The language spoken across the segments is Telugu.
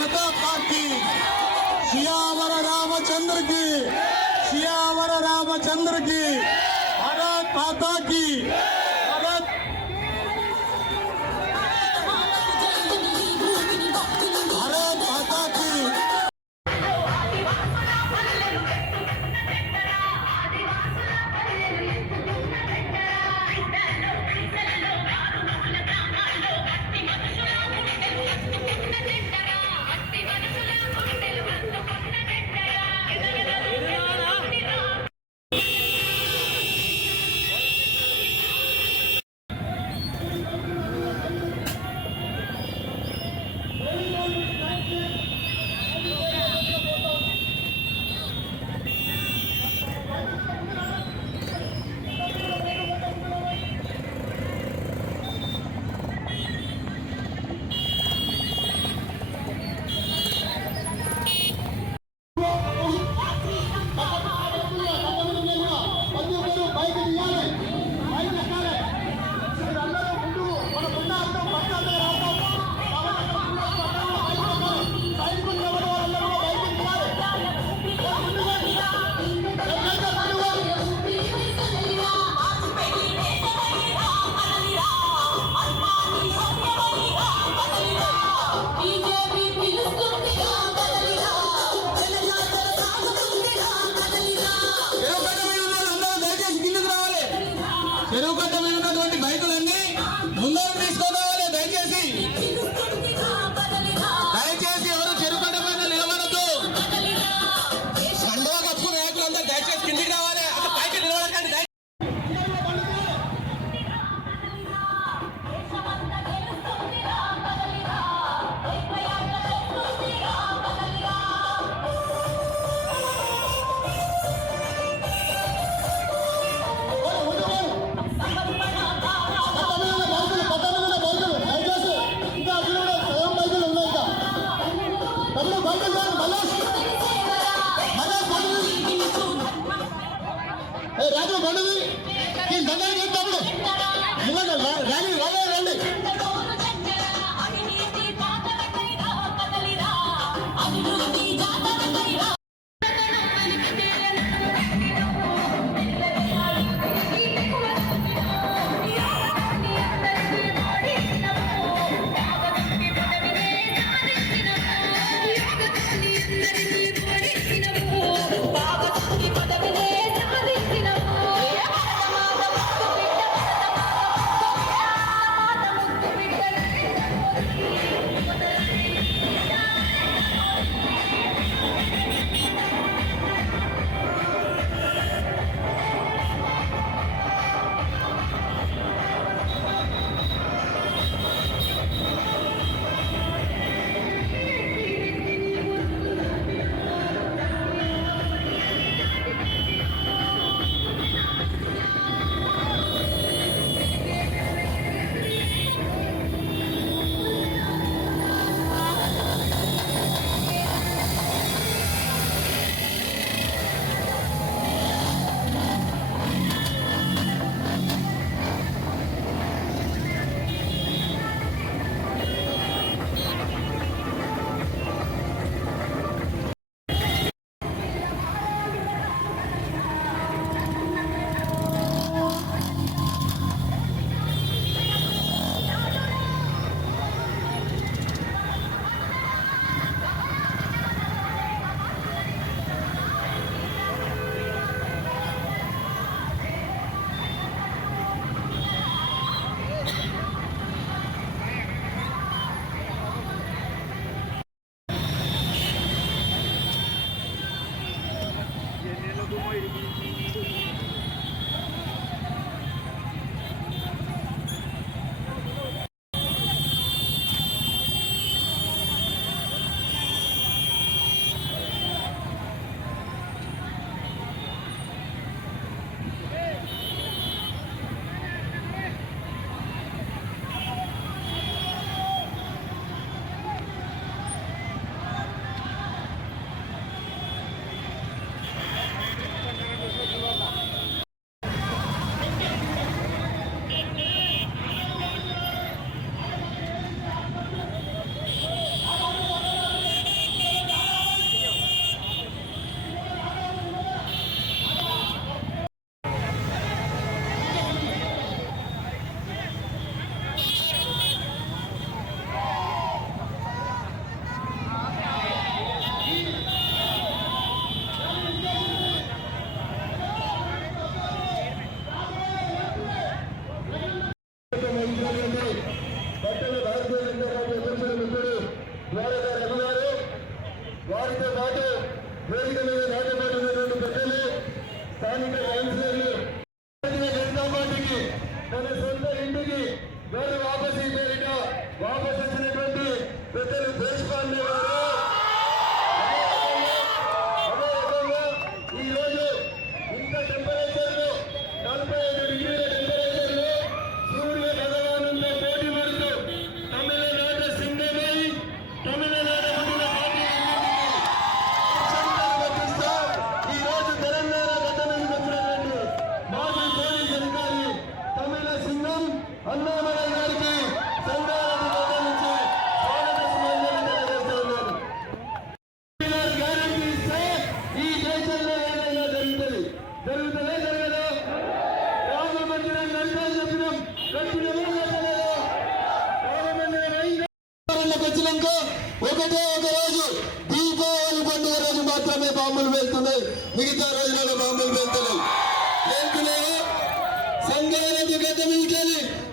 జనతా పార్టీ సియావర రామచంద్రకి సియావర రామచంద్రకి హరా తాతాకి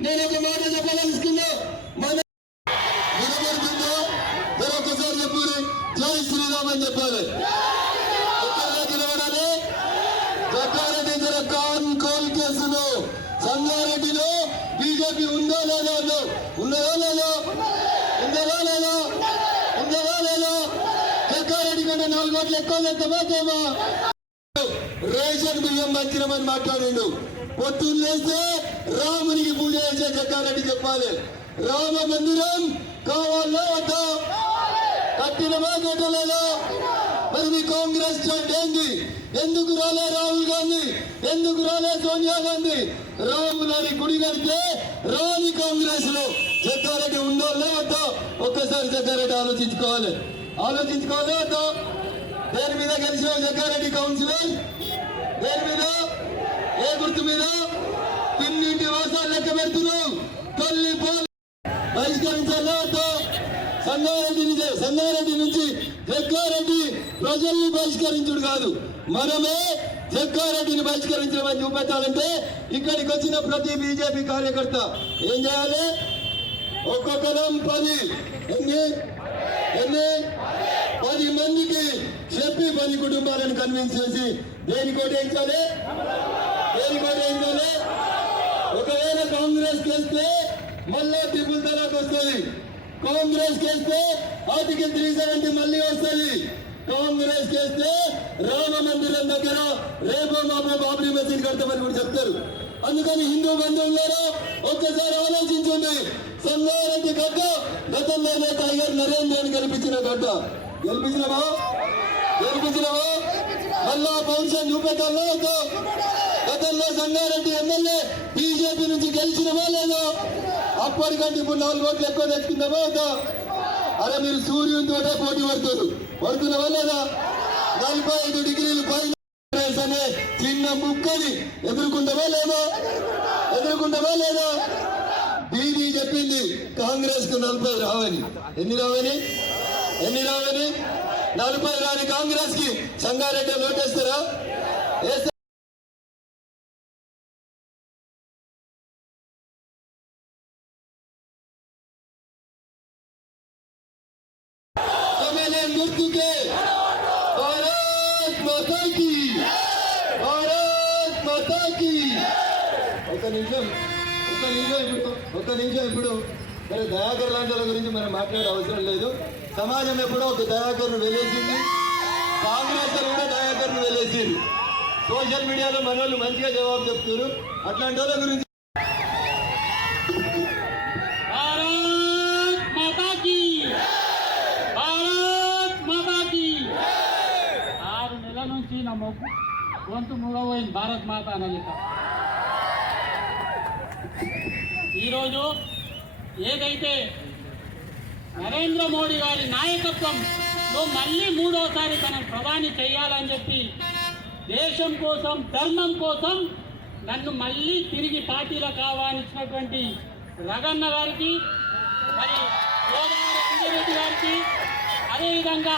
నేను ఒక మాట చెప్పదలుచుకున్నా. మన వినబడుతుందో మరొకసారి చెప్పారు జై శ్రీరామ్ అని చెప్పాలి. ఎక్కడ నిలబడాలి జగ్గారెడ్డి జర కాన్ కోల్ కేసులో సంగారెడ్డిలో బీజేపీ ఉందో లేదా అన్నావు. ఉన్నదో లేదో? ఉందో లేదో? ఉందో జగ్గారెడ్డి కంటే నాలుగు ఓట్లు ఎక్కువ తెస్తామా తేమా రేషన్ బియ్యం మంచిరమని మాట్లాడిండు. పొద్దున్న లేస్తే రామునికి పూజ చేసే జగ్గారెడ్డి చెప్పాలి. రామ మందిరం కావాలో వద్దా? కట్టినమా కట్టలేదా మరి మీ కాంగ్రెస్ స్టార్ట్ ఏంది? ఎందుకు రాలే రాహుల్ గాంధీ? ఎందుకు రాలే సోనియా గాంధీ? రాములని గుడి కడితే రాని కాంగ్రెస్లో జగ్గారెడ్డి ఉందో లేవద్దో ఒక్కసారి జగ్గారెడ్డి ఆలోచించుకోవాలి. ఆలోచించుకోవాలి వద్దా? దేని మీద గెలిచిన జగ్గారెడ్డి కౌన్సిలర్? దేని మీద? ఏ గుర్తు మీద? తిన్నింటి వాసాలు లెక్క పెడుతున్నాం తల్లి పోలి బహిష్కరించాలా సంగారెడ్డి నుంచి సంగారెడ్డి నుంచి జగ్గారెడ్డి ప్రజల్ని బహిష్కరించుడు కాదు. మనమే జగ్గారెడ్డిని బహిష్కరించమని చూపెట్టాలంటే ఇక్కడికి వచ్చిన ప్రతి బీజేపీ కార్యకర్త ఏం చేయాలి? ఒక్కొక్కరం పది ఎన్ని? ఎన్ని? పది మందికి చెప్పి పది కుటుంబాలను కన్విన్స్ చేసి దేనికి ఓటేయించాలి దేనికి ఒకవేళ కాంగ్రెస్ గెలిస్తే మళ్ళా ట్రిపుల్ తలాక్ వస్తుంది. కాంగ్రెస్ గెలిస్తే ఆర్టికల్ త్రీ సెవెంటీ మళ్ళీ వస్తుంది. కాంగ్రెస్ చేస్తే రామ మందిరం దగ్గర రేపు మాపు బాబరీ మసీద్ కడతామని కూడా చెప్తారు. అందుకని హిందూ బంధువులారా ఒక్కసారి ఆలోచించండి. సంగారెడ్డి గడ్డ గతంలోనే టైగర్ నరేంద్ర అని గెలిపించిన గడ్డ. గెలిపించినవా? గెలిపించినవా? మళ్ళా పౌరుషం చూపెట్టాలో? వద్దా? సంగారెడ్డి ఎమ్మెల్యే బీజేపీ నుంచి గెలిచినవా లేదా అప్పటికంటే ఇప్పుడు నాలుగు ఓట్లు ఎక్కువ తెచ్చుకుందామో వద్దా అరే మీరు సూర్యునితోటే పోటీ పడుతున్నారు. పడుతున్నావా లేదా నలభై ఐదు డిగ్రీలు పైన అనే చిన్న ముక్కని ఎదుర్కొంటావా లేదా ఎదుర్కొంటావా లేదా బీబీ చెప్పింది కాంగ్రెస్కు నలభై రావని. ఎన్ని రావని? ఎన్ని రావని? నలభై రాని కాంగ్రెస్కి సంగారెడ్డి నోటేస్తారా వేస్తారా? ఎమ్మెల్యే గుర్తుకే భారత్ మాతా కీ భారత్ ఒక నిమిషం ఒక నిమిషం ఇప్పుడు ఒక నిమిషం ఇప్పుడు. మరి దయాకర్ లాంటి వాళ్ళ గురించి మనం మాట్లాడే అవసరం లేదు. సమాజం ఎప్పుడో ఒక దయాకర్ను వెళ్ళేసింది కాంగ్రెస్ కూడా దయాకర్ను వెళ్ళేసింది సోషల్ మీడియాలో మన వాళ్ళు మంచిగా జవాబు చెప్తున్నారు. అట్లాంటి వాళ్ళ గురించి వంతు మూడవైంది భారత్ మాత అని చెప్ప ఈరోజు ఏదైతే నరేంద్ర మోడీ గారి నాయకత్వంలో మళ్ళీ మూడోసారి తనను ప్రధాని చేయాలని చెప్పి దేశం కోసం ధర్మం కోసం నన్ను మళ్ళీ తిరిగి పార్టీలో కావాల్సినటువంటి రగన్న గారికి మరి గోదావరి అంజరెడ్డి గారికి అదేవిధంగా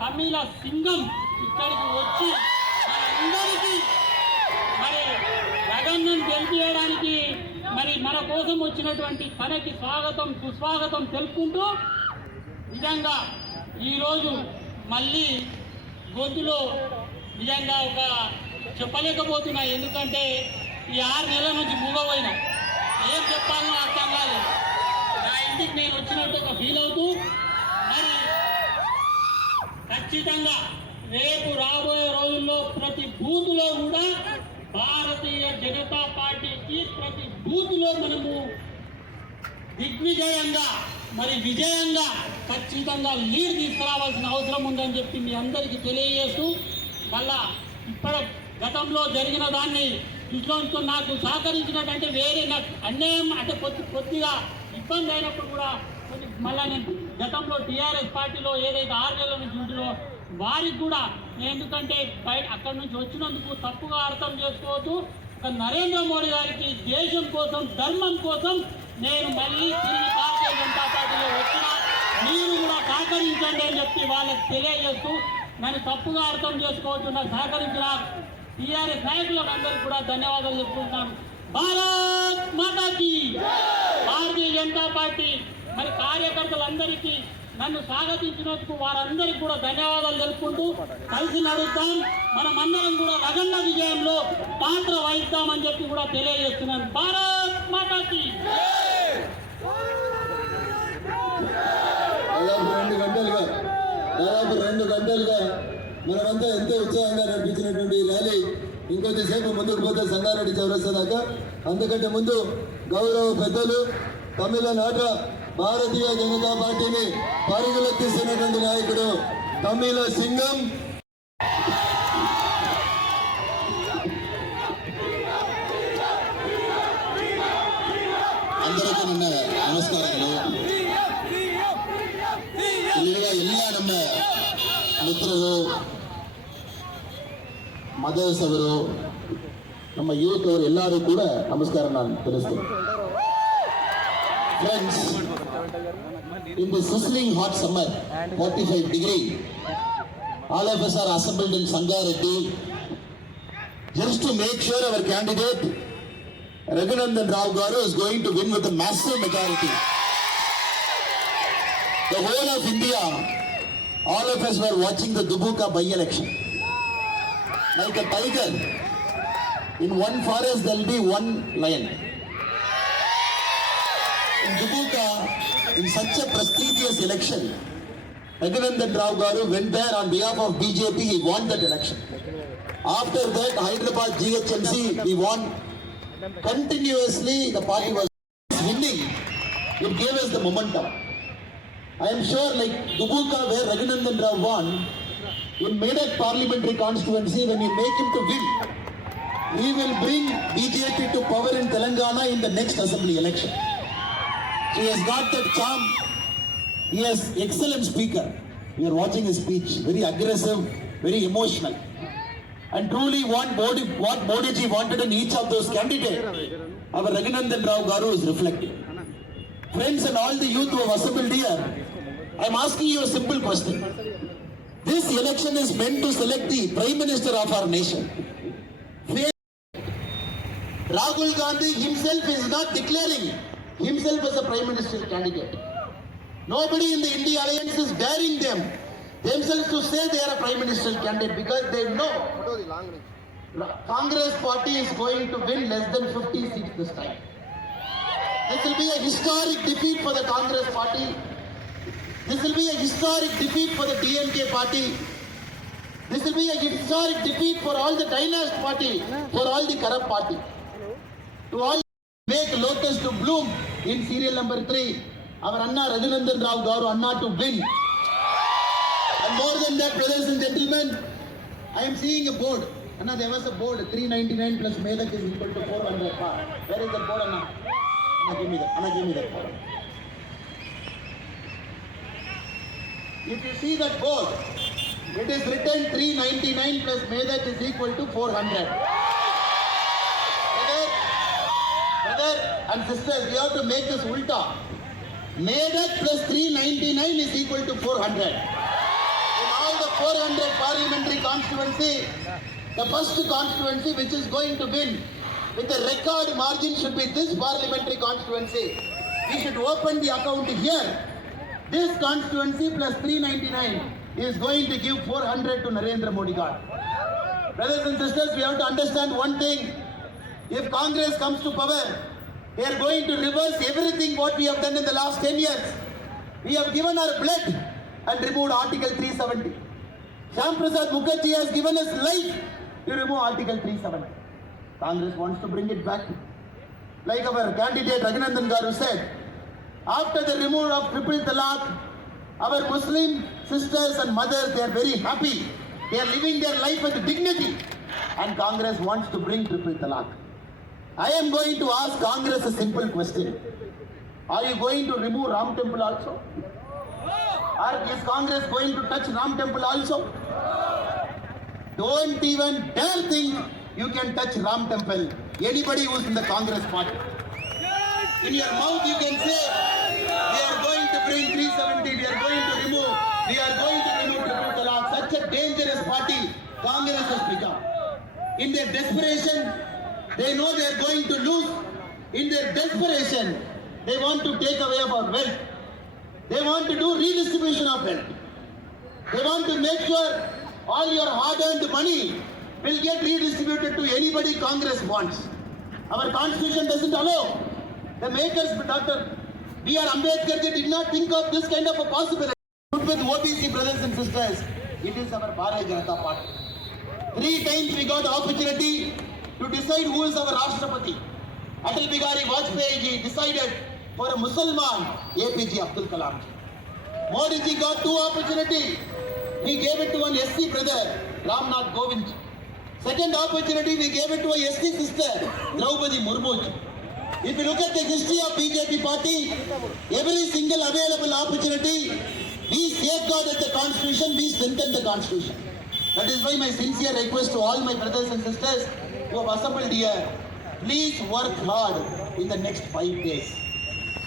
తమిళ సింగం ఇక్కడికి వచ్చి అందరికీ మరి జగన్ను గెలిపించడానికి మరి మన కోసం వచ్చినటువంటి తనకి స్వాగతం సుస్వాగతం తెలుపుకుంటూ నిజంగా ఈరోజు మళ్ళీ గొంతులో నిజంగా ఒక చెప్పలేకపోతున్నా. ఎందుకంటే ఈ ఆరు నెలల నుంచి మూగపోయినా ఏం చెప్పాలో అర్థం కాలేదు. నా ఇంటికి నేను వచ్చినట్టు ఒక ఫీల్ అవుతూ మరి ఖచ్చితంగా రేపు రాబోయే రోజుల్లో ప్రతి బూత్లో కూడా భారతీయ జనతా పార్టీకి ప్రతి బూత్లో మనము దిగ్విజయంగా మరి విజయంగా ఖచ్చితంగా లీడ్ తీసుకురావాల్సిన అవసరం ఉందని చెప్పి మీ అందరికీ తెలియజేస్తూ మళ్ళా ఇప్పటి గతంలో జరిగిన దాన్ని దృష్టిలో నాకు సహకరించినట్టంటే వేరే నాకు అన్యాయం అంటే కొద్ది కొద్దిగా ఇబ్బంది అయినప్పుడు కూడా కొద్ది మళ్ళా నేను గతంలో టీఆర్ఎస్ పార్టీలో ఏదైతే ఆరు నెలల నుంచి ఉంటుందో వారికి కూడా నేను ఎందుకంటే బయట అక్కడి నుంచి వచ్చినందుకు తప్పుగా అర్థం చేసుకోవద్దు. ఒక నరేంద్ర మోడీ గారికి దేశం కోసం ధర్మం కోసం నేను మళ్ళీ తిరిగి భారతీయ జనతా పార్టీలో వచ్చిన మీరు కూడా సహకరించండి అని చెప్పి వాళ్ళకి తెలియజేస్తూ నన్ను తప్పుగా అర్థం చేసుకోవచ్చు నాకు సహకరించిన టీఆర్ఎస్ నాయకులకు అందరికీ కూడా ధన్యవాదాలు చెప్పుకుంటున్నాను. భారత్ మాతాకి! భారతీయ జనతా పార్టీ మరి కార్యకర్తలందరికీ నన్ను స్వాగతించినందుకు వారందరికీ కూడా ధన్యవాదాలు తెలుపుకుంటూ కలిసి నడుద్దాం. మనమందరం కూడా లగన్న విజయంలో పాత్ర వహిద్దామని చెప్పి కూడా తెలియజేస్తున్నాను. భారత్ మాతాకి దాదాపు రెండు గంటలుగా దాదాపు రెండు గంటలుగా మనమంతా ఎంతో ఉత్సాహంగా నడిపించినటువంటి ర్యాలీ ఇంకొద్దిసేపు ముందుకు పోతే సంగారెడ్డి చౌరస్తా దాకా. అందుకంటే ముందు గౌరవ పెద్దలు తమిళనాట భారతీయ జనతా పార్టీని పరుగులు తీసినటువంటి నాయకుడు తమిళ సింగం అందరికీ నిన్న నమస్కారాలు ಎಲ್ಲ ನಮ್ಮ ಮಿತ್ರರು ಮದೇಶ್ ಅವರು ನಮ್ಮ ಯುವಕರು ಎಲ್ಲರೂ ಕೂಡ ನಮಸ್ಕಾರ ನಾನು ತಿಳಿಸ್ತೇನೆ friends in the sizzling hot summer, 45 degree. All of us are assembled in Sangareddy just to make sure our candidate Raghunandan Rao Garu is going to win with a massive majority. The whole of India, all of us were watching the Dubuka by-election. Like a tiger, in one forest there will be one lion. In Dubuka, in such a prestigious election, Raghunandan Rao Garu went there on behalf of BJP, he won that election. After that, Hyderabad GHMC, he won continuously the party was winning, it gave us the momentum. I am sure like Dubuka where Raghunandan Rao won, in Medak parliamentary constituency when you make him to win, he will bring BJP to power in Telangana in the next assembly election. He has got that charm. He has excellent speaker. We are watching his speech, very aggressive, very emotional and truly what Modi, what Modi ji wanted in each of those candidates, our Raghunandan Rao Garu is reflecting. Friends and all the youth who have assembled here, I am asking you a simple question. This election is meant to select the Prime Minister of our nation. Rahul Gandhi himself is not declaring himself as a Prime Minister candidate. Nobody in the India Alliance is daring them themselves to say they are a Prime Minister candidate because they know Congress party is going to win less than 50 seats this time. This will be a historic defeat for the Congress party. This will be a historic defeat for the DMK party. This will be a historic defeat for all the dynast party, for all the corrupt party. To all make lotus to bloom in serial number three. Our Anna Raghunandan Rao Garu Anna to win. And more than that, brothers and gentlemen, I am seeing a board. Anna, there was a board, 399 plus Medak is equal to 400. Ah, Where is the board, Anna? Anna, give me that. Anna, give me that board. If you see that board, it is written 399 plus Medak is equal to 400. Brother, brother and sisters, we have to make this ulta. Medak plus 399 is equal to 400. In all the 400 parliamentary constituency, the first constituency which is going to win with a record margin should be this parliamentary constituency. We should open the account here. This constituency plus 399 is going to give 400 to Narendra Modi God. Brothers and sisters, we have to understand one thing. If Congress comes to power, they are going to reverse everything what we have done in the last 10 years. We have given our blood and removed Article 370. Shyam Prasad Mukherjee has given us life to remove Article 370. Congress wants to bring it back. Like our candidate Raghunandan Garu said, after the removal of triple talaq, our Muslim sisters and mothers, they are very happy. They are living their life with dignity. And Congress wants to bring triple talaq. I am going to ask Congress a simple question. Are you going to remove Ram Temple also? Or is Congress going to touch Ram Temple also? Don't even dare think you can touch Ram Temple. Anybody who's in the Congress party. In your mouth you can say, we are going to bring 370, we are going to remove, we are going to remove triple talaq. Such a dangerous party Congress has become. In their desperation, they know they are going to lose. In their desperation, they want to take away our wealth. They want to do redistribution of wealth. They want to make sure all your hard-earned money will get redistributed to anybody Congress wants. Our constitution doesn't allow. The makers, Dr. B.R. Ambedkar, they did not think of this kind of a possibility. With OBC brothers and sisters, it is our Bharatiya Janata Party. Three times we got the opportunity to decide who is our Rashtrapati. Atal Bihari Vajpayee ji decided for a Mussalman, APJ Abdul Kalam ji. Modi ji got two opportunity. He gave it to one SC brother, Ramnath Govind. ji. Second opportunity, we gave it to a SC sister, Draupadi Murmu. ji. If you look at the history of BJP party, every single available opportunity, we safeguarded the constitution, we strengthened the constitution. That is why my sincere request to all my brothers and sisters who have assembled here, please work hard in the next five days.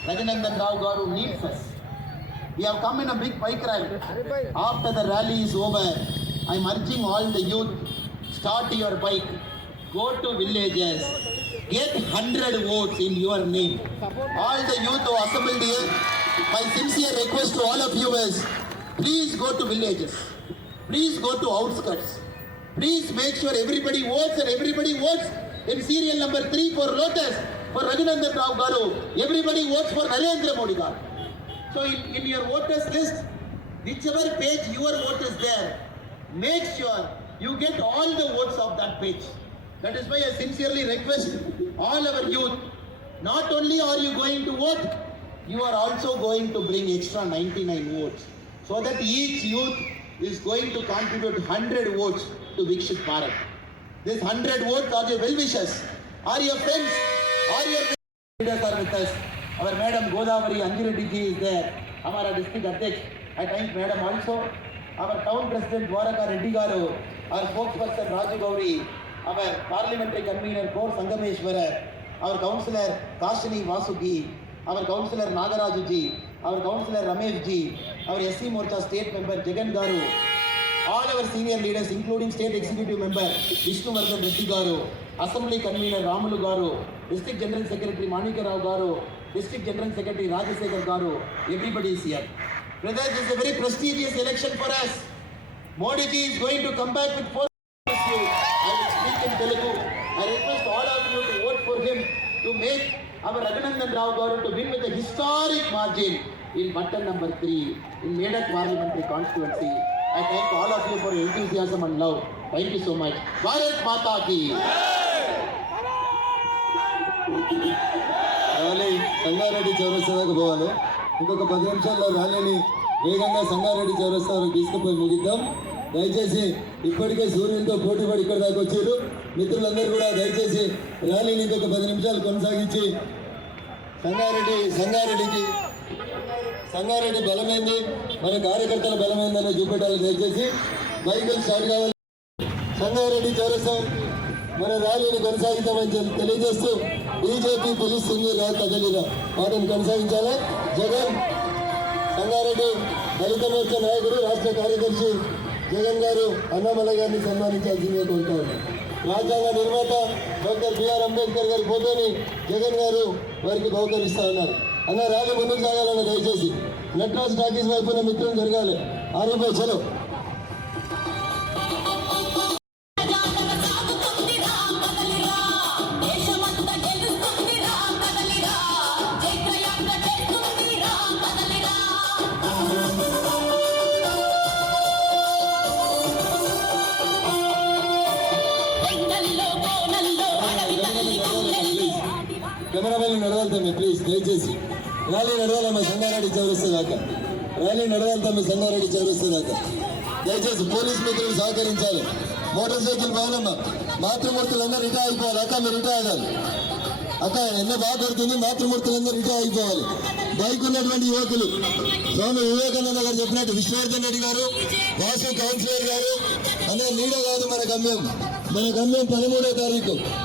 Rajanandan Rao Garu needs us. We have come in a big bike rally. After the rally is over, I am urging all the youth, start your bike, go to villages, get 100 votes in your name. All the youth who assembled here, my sincere request to all of you is, please go to villages, please go to outskirts, please make sure everybody votes and everybody votes in serial number 3 for Lotus, for Raghunandan Rao Garu, everybody votes for Narendra Modi Garu. So in, in your voters list, whichever page your vote is there, make sure you get all the votes of that page. That is why I sincerely request all our youth, not only are you going to vote, you are also going to bring extra 99 votes. So that each youth is going to contribute 100 votes to Vikshit Bharat. This 100 votes are your well-wishers, are your friends, are your leaders are with us. Our Madam Godavari Anjireddy ji is there. Our district Adhyaksh. I thank Madam also. Our town president Dwaraka Reddy Garu. Our spokesperson Raju Gauri. Our parliamentary convener Kor Sangameshwara. Our councillor Kashini Vasuki. Our councillor Nagaraju ji. Our councillor Ramesh ji. Our SC Morcha state member Jagan Garu. All our senior leaders, including state executive member Vishnu Vardhan Reddy Garu, Assembly convener Ramulu Garu, District General Secretary Manika Rao Garu, District General Secretary Rajasekhar Garu, everybody is here. Brothers, this is a very prestigious election for us. Modi ji is going to come back with four. I will speak in Telugu. I request all of you to vote for him to make our Raghunandan Rao Garu to win with a historic margin in button number three in Medak parliamentary constituency. I thank all of you for your enthusiasm and love. Thank you so much. Bharat Mata ki. Rally Sangareddy చౌరస్తా దాకా పోవాలి ఇంకొక పది నిమిషాల్లో ర్యాలీని వేగంగా సంగారెడ్డి చౌరస్తా వరకు తీసుకుపోయి ముగిద్దాం దయచేసి ఇప్పటికే సూర్యునితో పోటీ పడి ఇక్కడ దాకా వచ్చారు మిత్రులందరూ కూడా దయచేసి ర్యాలీని ఇంకొక పది నిమిషాలు కొనసాగించి సంగారెడ్డి సంగారెడ్డికి సంగారెడ్డి బలమైంది. మన కార్యకర్తల బలమైందని చూపెట్టాలని దయచేసి బైకులు స్టార్ట్ కావాలి. సంగారెడ్డి చౌరస్తా మన ర్యాలీని కొనసాగించామని తెలియజేస్తూ బీజేపీ పిలుస్తుంది రా కదలిరా వాటిని కొనసాగించాలా. జగన్ సంగారెడ్డి దళిత మోర్చా నాయకుడు రాష్ట్ర కార్యదర్శి జగన్ గారు అన్నమల గారిని సన్మానించాల్సిందిగా కోరుతారు రాజ్యాంగ నిర్మాత డాక్టర్ బిఆర్ అంబేద్కర్ గారి ఫోటోని జగన్ గారు వారికి బహుకరిస్తా ఉన్నారు. అన్న ర్యాలీ ముందుకు సాగాలన్న దయచేసి. నెట్రాస్ టాకీస్ వైపున మిత్రం జరగాలి ఆరోపే చలో. కెమెరామెన్ నడవద్దండి ప్లీజ్ దయచేసి. ర్యాలీ నడవాలమ్మా సంగారెడ్డి చౌరస్తా దాకా ర్యాలీ నడవాలి తమ్మి సంగారెడ్డి చౌరస్తా దాకా దయచేసి పోలీస్ మిత్రులు సహకరించాలి. మోటార్ సైకిల్ పైనమ్మా మాతృమూర్తులందరూ రిటైర్ అయిపోవాలి. అక్క మీరు రిటైర్ అవ్వాలి. అక్క ఎన్న బాగా కొడుతుంది మాతృమూర్తులందరూ రిటైర్ అయిపోవాలి. బైక్ ఉన్నటువంటి యువకులు స్వామి వివేకానంద గారు చెప్పినట్టు విశ్వవర్ధన్ రెడ్డి గారు వాసు కౌన్సిలర్ గారు అనే నీడ కాదు మన గమ్యం. మన గమ్యం పదమూడో తారీఖు.